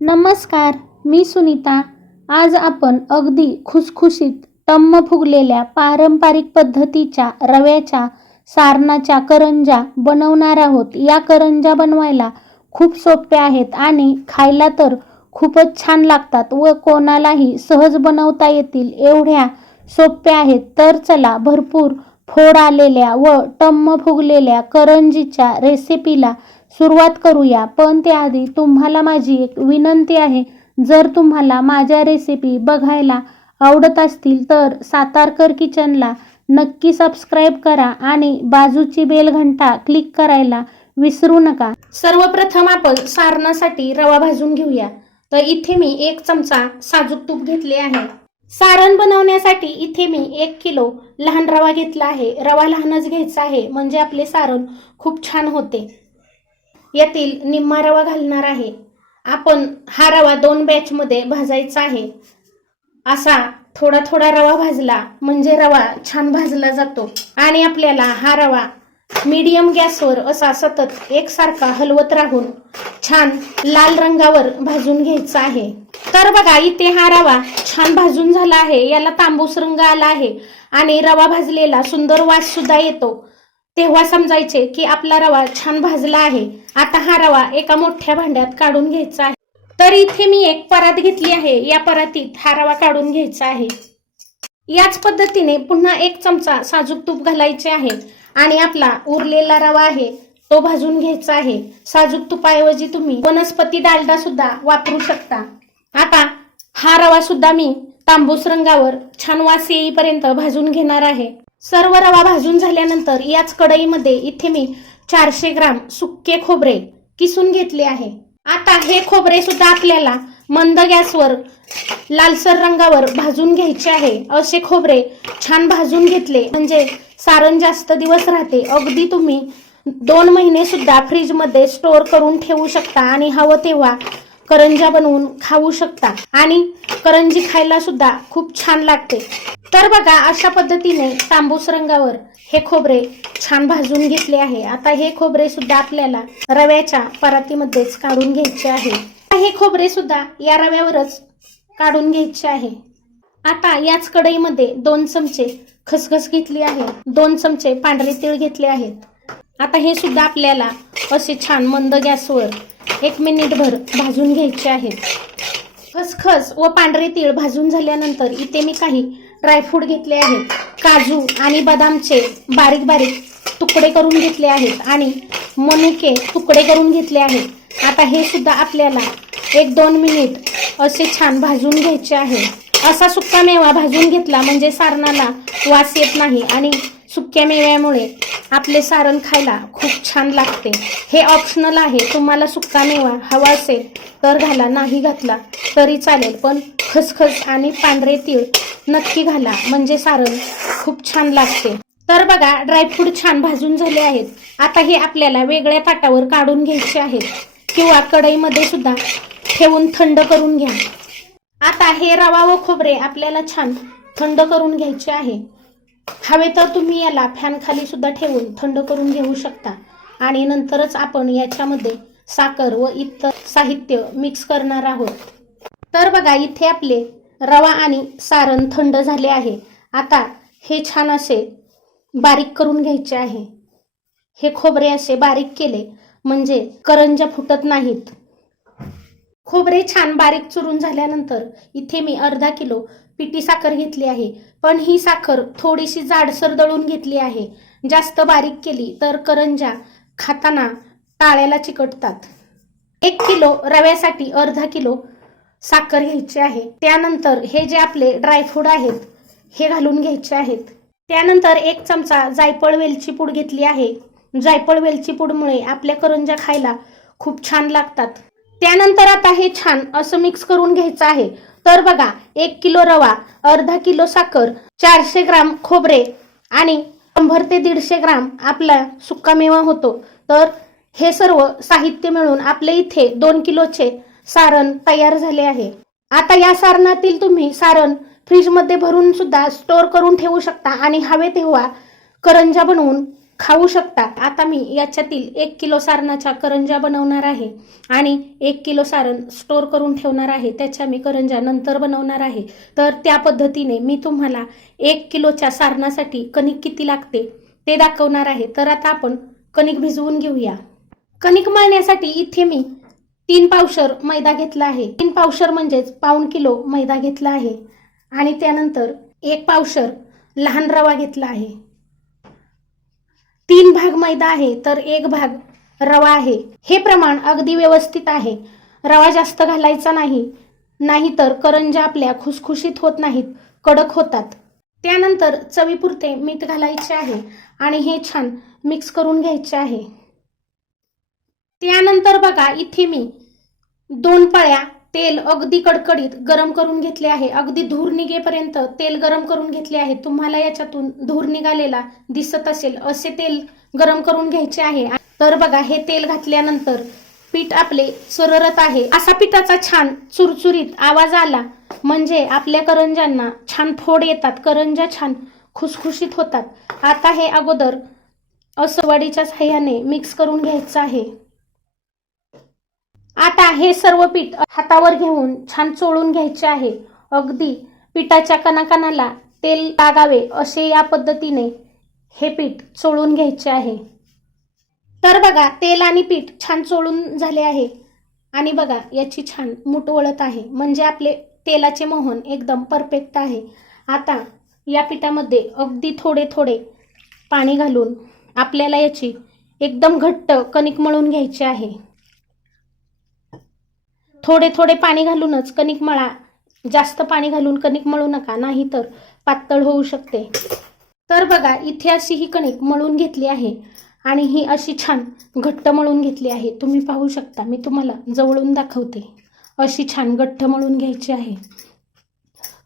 नमस्कार मी सुनीता. आज आपण अगदी खुसखुशीत टम्म फुगलेल्या पारंपरिक पद्धतीच्या रव्याच्या सारणाच्या करंजा बनवणार आहोत. या करंजा बनवायला खूप सोप्या आहेत आणि खायला तर खूपच छान लागतात व कोणालाही सहज बनवता येतील एवढ्या सोप्या आहेत. तर चला भरपूर फोड आलेल्या व टम्म फुगलेल्या करंजीच्या रेसिपीला सुरुवात करूया. पण त्याआधी तुम्हाला माझी एक विनंती आहे. जर तुम्हाला माझ्या रेसिपी बघायला आवडत असतील तर सातारकर किचनला नक्की सबस्क्राईब करा आणि बाजूची बेल घंटा क्लिक करायला विसरू नका. सर्वप्रथम आपण सारणासाठी रवा भाजून घेऊया. तर इथे मी एक चमचा साजूक तूप घेतले आहे. सारण बनवण्यासाठी इथे मी एक किलो लहान रवा घेतला आहे. रवा लहानच घ्यायचा आहे. म्हणजे आपले सारण खूप छान होते. यातील निम्मा रवा घालणार आहे. आपण हा रवा दोन बॅचमध्ये भाजायचा आहे. असा थोडा थोडा रवा भाजला म्हणजे रवा छान भाजला जातो. आणि आपल्याला हा रवा मीडियम गॅसवर असा सतत एकसारखा हलवत राहून छान लाल रंगावर भाजून घ्यायचा आहे. तर बघा इथे हा रवा छान भाजून झाला आहे. याला तांबूस रंग आला आहे. आणि रवा भाजलेला सुंदर वास सुद्धा येतो. तेव्हा समजायचे की आपला रवा छान भाजला आहे. आता हा रवा एका मोठ्या भांड्यात काढून घ्यायचा आहे. तर इथे मी एक परात घेतली आहे. या परातीत हा रवा काढून घ्यायचा आहे. याच पद्धतीने पुन्हा एक चमचा साजूक तूप घालायचे आहे. आणि आपला उरलेला रवा आहे तो भाजून घ्यायचा आहे. साजूक तुपाऐवजी तुम्ही वनस्पती डालडा सुद्धा वापरू शकता. आता हा रवा सुद्धा मी तांबूस रंगावर छान वास येईपर्यंत भाजून घेणार आहे. सर्व रवा भाजून झाल्यानंतर याच कढईमध्ये इथे मी चारशे ग्राम सुक्के खोबरे किसून घेतले आहे. आता हे खोबरे सुद्धा आपल्याला मंद गॅसवर लालसर रंगावर भाजून घ्यायचे आहे. असे खोबरे छान भाजून घेतले. म्हणजे सारण जास्त दिवस राहते. अगदी तुम्ही दोन महिने सुद्धा फ्रीजमध्ये स्टोअर करून ठेवू शकता आणि हवं तेव्हा करंजा बनवून खाऊ शकता. आणि करंजी खायला सुद्धा खूप छान लागते. तर बघा अशा पद्धतीने तांबूस रंगावर हे खोबरे छान भाजून घेतले आहे. आता हे खोबरे सुद्धा आपल्याला रव्याच्या परातीमध्येच काढून घ्यायचे आहे. हे खोबरे सुद्धा या रव्यावरच काढून घ्यायचे आहे. आता याच कढईमध्ये दोन चमचे खसखस घेतली आहे. दोन चमचे पांढरे तीळ घेतले आहेत. आता हे सुद्धा आपल्याला असे छान मंद गॅसवर एक मिनिटभर भाजून घ्यायचे आहेत. खसखस व पांढरे तीळ भाजून झाल्यानंतर इथे मी काही ड्रायफ्रूट घेतले आहेत. काजू आणि बदामचे बारीक बारीक तुकडे करून घेतले आहेत आणि मनुके तुकडे करून घेतले आहेत. आता हे सुद्धा आपल्याला एक दोन मिनिट असे छान भाजून घ्यायचे आहे. असा सुक्का मेवा भाजून घेतला म्हणजे सारणाला वास येत नाही आणि सुक्या मेव्यामुळे आपले सारण खायला खूप छान लागते. हे ऑप्शनल आहे. तुम्हाला सुक्का मेवा हवा असेल तर घाला. नाही घातला तरी चालेल. पण खसखस आणि पांढरे तीळ नक्की घाला. म्हणजे सारण खूप छान लागते. तर बघा ड्रायफ्रूट छान भाजून झाले आहेत. आता हे आपल्याला वेगळ्या ताटावर काढून घ्यायचे आहेत. किंवा कढईमध्ये सुद्धा ठेवून थंड करून घ्या. आता हे रवा व खोबरे आपल्याला छान थंड करून घ्यायचे आहे. हवे तर तुम्ही याला फॅन खाली सुद्धा ठेवून थंड करून घेऊ शकता. आणि नंतरच आपण याच्यामध्ये साखर व इतर साहित्य मिक्स करणार आहोत. तर बघा इथे आपले रवा आणि सारण थंड झाले आहे. आता हे छान असे बारीक करून घ्यायचे आहे. हे खोबरे असे बारीक केले म्हणजे करंजा फुटत नाहीत. खोबरे छान बारीक चुरून झाल्यानंतर इथे मी अर्धा किलो पिठी साखर घेतली आहे. पण ही साखर थोडीशी जाडसर दळून घेतली आहे. जास्त बारीक केली तर करंजा खाताना टाळ्याला चिकटतात. एक किलो रव्यासाठी अर्धा किलो साखर घ्यायची आहे. त्यानंतर हे जे आपले ड्रायफ्रूट आहेत हे घालून घ्यायचे आहेत. त्यानंतर एक चमचा जायफळ वेलची पूड घेतली आहे. जायफळ वेलची पूडमुळे आपल्या करंजा खायला खूप छान लागतात. त्यानंतर आता हे छान असं मिक्स करून घ्यायचं आहे. तर बघा एक किलो रवा अर्धा किलो साखर चारशे ग्राम खोबरे आणि शंभर ते दीडशे ग्राम आपला सुक्का मेवा होतो. तर हे सर्व साहित्य मिळून आपले इथे दोन किलोचे सारण तयार झाले आहे. आता या सारणातील तुम्ही सारण फ्रीजमध्ये भरून सुद्धा स्टोअर करून ठेवू शकता आणि हवे तेव्हा करंजा बनवून खाऊ शकता. आता मी याच्यातील एक किलो सारणाच्या करंजा बनवणार आहे आणि एक किलो सारण स्टोर करून ठेवणार आहे. त्याच्या मी करंजा नंतर बनवणार आहे. तर त्या पद्धतीने मी तुम्हाला एक किलोच्या सारणासाठी कणिक किती लागते ते दाखवणार आहे. तर आता आपण कणिक भिजवून घेऊया. कणिक मळण्यासाठी इथे मी तीन पावशर मैदा घेतला आहे. तीन पावशर म्हणजेच पाऊण किलो मैदा घेतला आहे. आणि त्यानंतर एक पावशर लहान रवा घेतला आहे. तीन भाग मैदा आहे तर एक भाग रवा आहे. हे प्रमाण अगदी व्यवस्थित आहे. रवा जास्त घालायचा नाही नाहीतर करंजा आपल्या खुसखुशीत होत नाहीत कडक होतात. त्यानंतर चवीपुरते मीठ घालायचे आहे आणि हे छान मिक्स करून घ्यायचे आहे. त्यानंतर बघा इथे मी दोन पळ्या तेल अगदी कडकडीत गरम करून घेतले आहे. अगदी धूर निघेपर्यंत तेल गरम करून घेतले आहे. तुम्हाला याच्यातून धूर निघालेला दिसत असेल असे तेल गरम करून घ्यायचे आहे. तर बघा हे तेल घातल्यानंतर पीठ आपले सररत आहे. असा पिठाचा छान चुरचुरीत आवाज आला. म्हणजे आपल्या करंजांना छान फोड येतात. करंजा छान खुसखुशीत होतात. आता हे अगोदर असवाडीच्या साह्याने मिक्स करून घ्यायचं आहे. आता हे सर्व पीठ हातावर घेऊन छान चोळून घ्यायचे आहे. अगदी पिठाच्या कणाकणाला तेल लागावे असे या पद्धतीने हे पीठ चोळून घ्यायचे आहे. तर बघा तेल आणि पीठ छान चोळून झाले आहे. आणि बघा याची छान मूठ वळत आहे. म्हणजे आपले तेलाचे मोहन एकदम परफेक्ट आहे. आता या पिठामध्ये अगदी थोडे थोडे पाणी घालून आपल्याला याची एकदम घट्ट कणिक मळून घ्यायची आहे. थोडे थोडे पाणी घालूनच कणिक मळा. जास्त पाणी घालून कणिक मळू नका नाही तर पातळ होऊ शकते. तर बघा इथे अशी ही कणिक मळून घेतली आहे आणि ही अशी छान घट्ट मळून घेतली आहे. तुम्ही पाहू शकता मी तुम्हाला जवळून दाखवते. अशी छान घट्ट मळून घ्यायची आहे.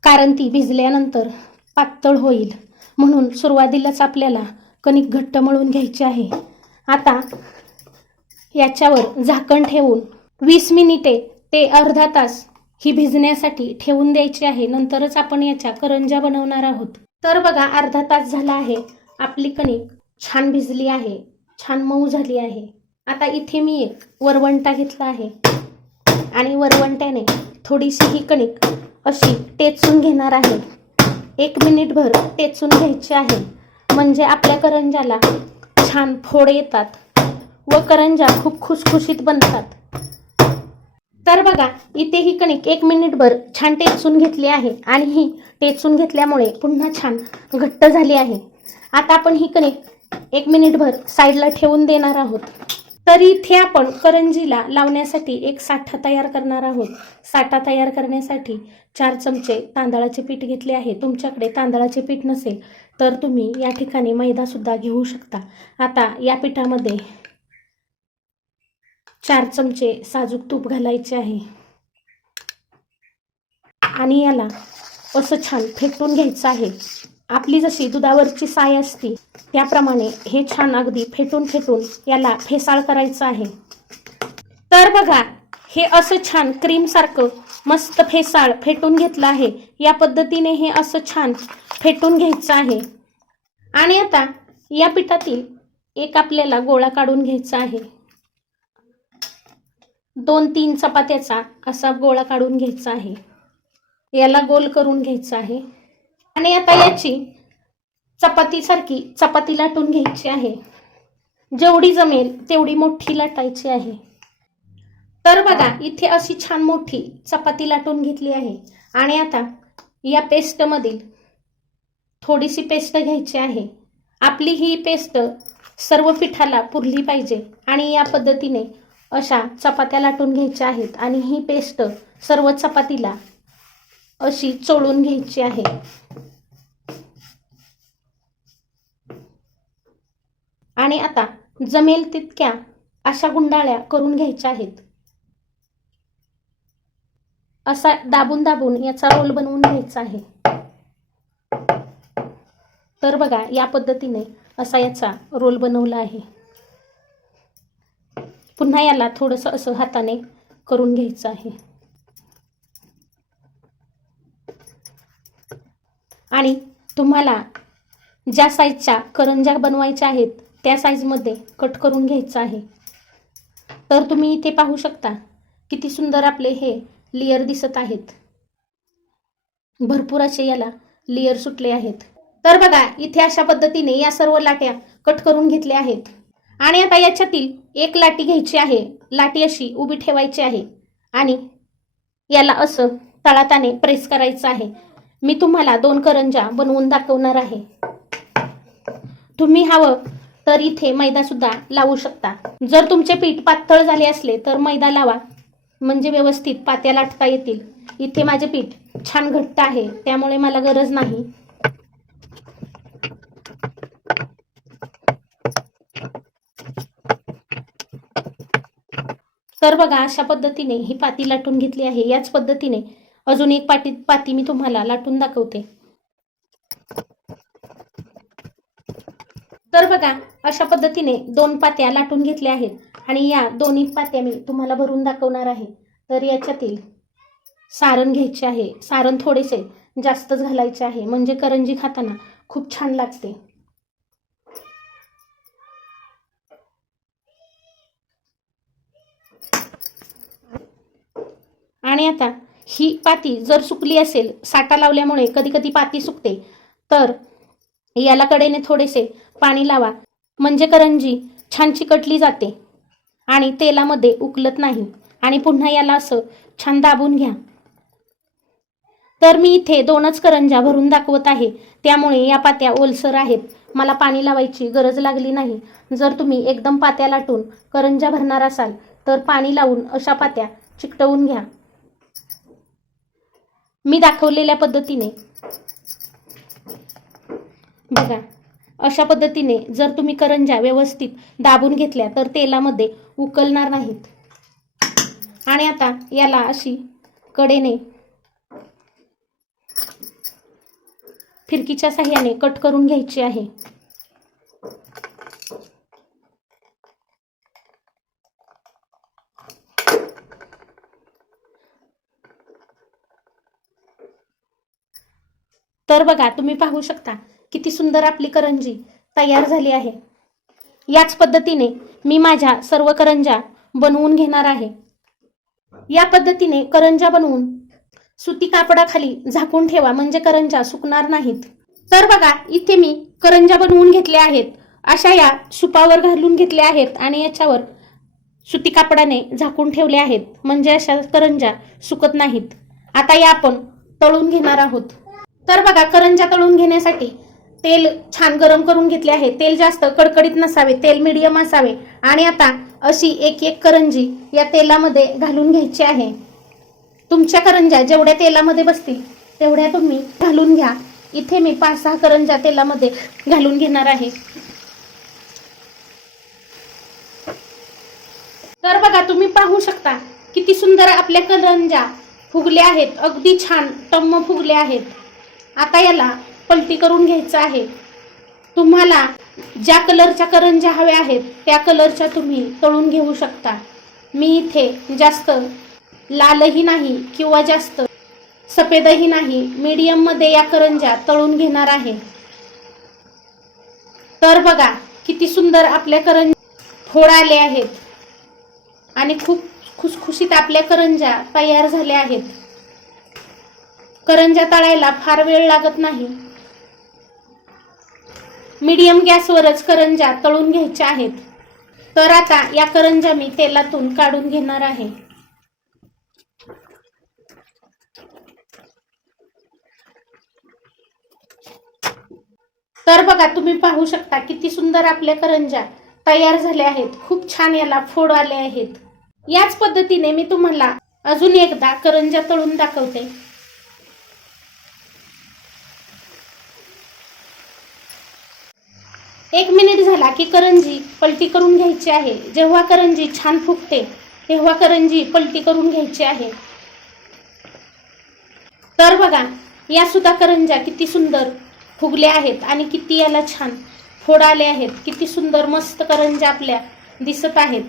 कारण ती भिजल्यानंतर पातळ होईल. म्हणून सुरुवातीलाच आपल्याला कणिक घट्ट मळून घ्यायची आहे. आता याच्यावर झाकण ठेवून वीस मिनिटे ते अर्धा तास ही भिजण्यासाठी ठेवून द्यायची आहे. नंतरच आपण याच्या करंजा बनवणार आहोत. तर बघा अर्धा तास झाला आहे. आपली कणिक छान भिजली आहे. छान मऊ झाली आहे. आता इथे मी एक वरवंटा घेतला आहे. आणि वरवंट्याने थोडीशी ही कणिक अशी टेचून घेणार आहे. एक मिनिटभर टेचून घ्यायची आहे. म्हणजे आपल्या करंजाला छान फोड येतात व करंजा खूप खुसखुशीत बनतात. तर बघा इथे ही कणिक एक मिनिटभर छान टेचून घेतली आहे आणि ही टेचून घेतल्यामुळे पुन्हा छान घट्ट झाली आहे. आता आपण ही कणिक एक मिनिटभर साईडला ठेवून देणार आहोत. तर इथे आपण करंजीला लावण्यासाठी एक साठा तयार करणार आहोत. साठा तयार करण्यासाठी चार चमचे तांदळाचे पीठ घेतले आहे. तुमच्याकडे तांदळाचे पीठ नसेल तर तुम्ही या ठिकाणी मैदासुद्धा घेऊ शकता. आता या पिठामध्ये चार चमचे साजूक तूप घालायचे आहे. आणि याला असं छान फेटून घ्यायचं आहे. आपली जशी दुधावरची साय असती त्याप्रमाणे हे छान अगदी फेटून फेटून याला फेसाळ करायचं आहे. तर बघा हे असं छान क्रीमसारखं मस्त फेसाळ फेटून घेतलं आहे. या पद्धतीने हे असं छान फेटून घ्यायचं आहे. आणि आता या पिठातील एक आपल्याला गोळा काढून घ्यायचा आहे. दोन तीन चपात्याचा असा गोळा काढून घ्यायचा आहे. याला गोल करून घ्यायचा आहे. आणि आता याची चपातीसारखी चपाती लाटून घ्यायची आहे. जेवढी जमेल तेवढी मोठी लाटायची आहे. तर बघा इथे अशी छान मोठी चपाती लाटून घेतली आहे. आणि आता या पेस्टमधील थोडीशी पेस्ट घ्यायची आहे. आपली ही पेस्ट सर्व पिठाला पुरली पाहिजे आणि या पद्धतीने अशा चपात्या लाटून घ्यायच्या आहेत आणि ही पेस्ट सर्व चपातीला अशी चोळून घ्यायची आहे. आणि आता जमेल तितक्या अशा गुंडाळ्या करून घ्यायच्या आहेत. असा दाबून दाबून याचा रोल बनवून घ्यायचा आहे. तर बघा या पद्धतीने असा याचा रोल बनवला आहे. पुन्हा याला थोडंसं असं हाताने करून घ्यायचं आहे. आणि तुम्हाला ज्या साईजच्या करंज्या बनवायच्या आहेत त्या साईजमध्ये कट करून घ्यायचं आहे. तर तुम्ही इथे पाहू शकता किती सुंदर आपले हे लेयर दिसत आहेत. भरपूर असे याला लेयर सुटले आहेत. तर बघा इथे अशा पद्धतीने या सर्व लाट्या कट करून घेतल्या आहेत. आणि आता याच्यातील एक लाटी घ्यायची आहे लाटी अशी उभी ठेवायची आहे आणि याला असं तळाताने प्रेस करायचं आहे. मी तुम्हाला दोन करंजा बनवून दाखवणार आहे. तुम्ही हवं तर इथे मैदासुद्धा लावू शकता. जर तुमचे पीठ पातळ झाले असले तर मैदा लावा. म्हणजे व्यवस्थित पात्या लाटता येतील. इथे माझे पीठ छान घट्ट आहे त्यामुळे मला गरज नाही. तर बघा अशा पद्धतीने ही पाती लाटून घेतली आहे. याच पद्धतीने अजून एक पाटी पाती मी तुम्हाला लाटून दाखवते. तर बघा अशा पद्धतीने दोन पात्या लाटून घेतल्या आहेत आणि या दोन्ही पात्या मी तुम्हाला भरून दाखवणार आहे. तर याच्यातील सारण घ्यायचे आहे. सारण थोडेसे जास्तच घालायचे आहे. म्हणजे करंजी खाताना खूप छान लागते. आणि आता ही पाती जर सुकली असेल साठा लावल्यामुळे कधी कधी पाती सुकते तर याला कडेने थोडेसे पाणी लावा. म्हणजे करंजी छान चिकटली जाते आणि तेलामध्ये उकलत नाही. आणि पुन्हा याला असं छान दाबून घ्या. तर मी इथे दोनच करंजा भरून दाखवत आहे. त्यामुळे या पात्या ओलसर आहेत. मला पाणी लावायची गरज लागली नाही. जर तुम्ही एकदम पात्या लाटून करंजा भरणार असाल तर पाणी लावून अशा पात्या चिकटवून घ्या. मी दाखवलेल्या पद्धतीने. बघा अशा पद्धतीने जर तुम्ही करंजा व्यवस्थित दाबून घेतल्या तर तेलामध्ये उकलणार नाहीत. आणि आता याला अशी कडेने फिरकीच्या साह्याने कट करून घ्यायची आहे. तर बघा तुम्ही पाहू शकता किती सुंदर आपली करंजी तयार झाली आहे. याच पद्धतीने मी माझ्या सर्व करंजा बनवून घेणार आहे. या पद्धतीने करंजा बनवून सुती कापडाखाली झाकून ठेवा म्हणजे करंजा सुकणार नाहीत. तर बघा इथे मी करंजा बनवून घेतल्या आहेत. अशा या सुपावर घालून घेतल्या आहेत आणि याच्यावर सुती कापडाने झाकून ठेवले आहेत. म्हणजे अशा करंजा सुकत नाहीत. आता या आपण तळून घेणार आहोत. तर बघा करंजा तळून घेण्यासाठी तेल छान गरम करून घेतले आहे. तेल जास्त कडकडीत नसावे तेल मिडियम असावे. आणि आता अशी एक एक करंजी या तेलामध्ये घालून घ्यायची आहे. तुमच्या करंजा जेवढ्या तेलामध्ये बसतील तेवढ्या तुम्ही घालून घ्या. इथे मी पाच सहा करंजा तेलामध्ये घालून घेणार आहे. तर बघा तुम्ही पाहू शकता किती सुंदर आपल्या करंजा फुगल्या आहेत. अगदी छान टम्म फुगल्या आहेत. आता याला पलटी करून घ्यायचं आहे. तुम्हाला ज्या कलरच्या करंज्या हव्या आहेत त्या कलरच्या तुम्ही तळून घेऊ शकता. मी इथे जास्त लालही नाही किंवा जास्त सफेदही नाही मीडियममध्ये या करंज्या तळून घेणार आहे. तर बघा किती सुंदर आपल्या करंज फोड आले आहेत. आणि खूप खुसखुशीत आपल्या करंज्या तयार झाल्या आहेत. करंज्या तळायला फार वेळ लागत नाही. मीडियम गॅसवरच करंज्या तळून घ्यायच्या आहेत. तर आता या करंज्या मी तेलातून काढून घेणार आहे. तर बघा तुम्ही पाहू शकता किती सुंदर आपल्या करंज्या तयार झाल्या आहेत. खूप छान याला फोड आले आहेत. याच पद्धतीने मी तुम्हाला अजून एकदा करंज्या तळून दाखवते. एक मिनिट झाला की करंजी पलटी करून घ्यायची आहे. जेव्हा करंजी छान फुगते तेव्हा करंजी पलटी करून घ्यायची आहे. तर बघा या सुद्धा करंजा किती सुंदर फुगल्या आहेत आणि किती याला छान फोड आले आहेत. किती सुंदर मस्त करंजा आपल्या दिसत आहेत.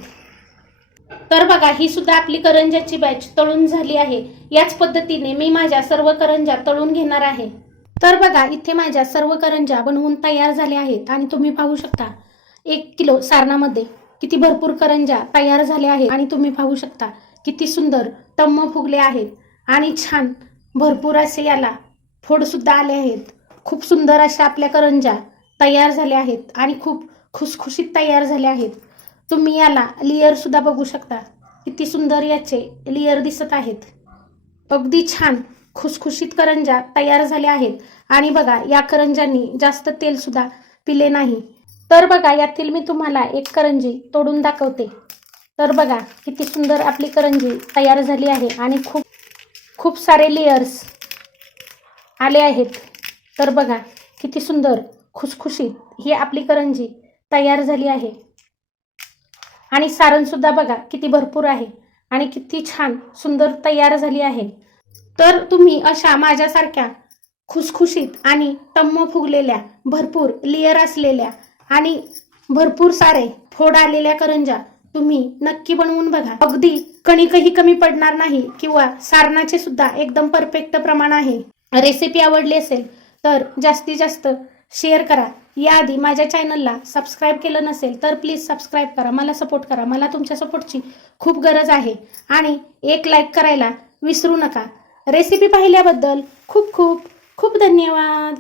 तर बघा ही सुद्धा आपली करंजाची बॅच तळून झाली आहे. याच पद्धतीने मी माझ्या सर्व करंजा तळून घेणार आहे. तर बघा इथे माझ्या सर्व करंजा बनवून तयार झाल्या आहेत आणि तुम्ही पाहू शकता एक किलो सारणामध्ये किती भरपूर करंजा तयार झाल्या आहेत आणि तुम्ही पाहू शकता किती सुंदर टम्म फुगले आहेत आणि छान भरपूर असे याला फोडसुद्धा आले आहेत. खूप सुंदर अशा आपल्या करंजा तयार झाल्या आहेत आणि खूप खुसखुशीत तयार झाल्या आहेत. तुम्ही याला लेअरसुद्धा बघू शकता किती सुंदर याचे लेअर दिसत आहेत. अगदी छान खुसखुशीत करंजा तयार झाल्या आहेत. आणि बघा या करंजांनी जास्त तेल सुद्धा पिले नाही. तर बघा यातील मी तुम्हाला एक करंजी तोडून दाखवते. तर बघा किती सुंदर आपली करंजी तयार झाली आहे आणि खूप खूप सारे लेयर्स आले आहेत. तर बघा किती सुंदर खुसखुशीत ही आपली करंजी तयार झाली आहे. आणि सारणसुद्धा बघा किती भरपूर आहे. आणि किती छान सुंदर तयार झाली आहे. तर तुम्ही अशा माझ्यासारख्या खुसखुशीत आणि टम्म फुगलेल्या भरपूर लेअर असलेल्या आणि भरपूर सारे फोड आलेल्या करंजा तुम्ही नक्की बनवून बघा. अगदी कणिकही कमी पडणार नाही किंवा सारणाचे सुद्धा एकदम परफेक्ट प्रमाण आहे. रेसिपी आवडली असेल तर जास्तीत जास्त शेअर करा. याआधी माझ्या चॅनलला सबस्क्राईब केलं नसेल तर प्लीज सबस्क्राईब करा. मला सपोर्ट करा. मला तुमच्या सपोर्टची खूप गरज आहे. आणि एक लाईक करायला विसरू नका. रेसिपी पाहिल्याबद्दल खूप खूप खूप धन्यवाद.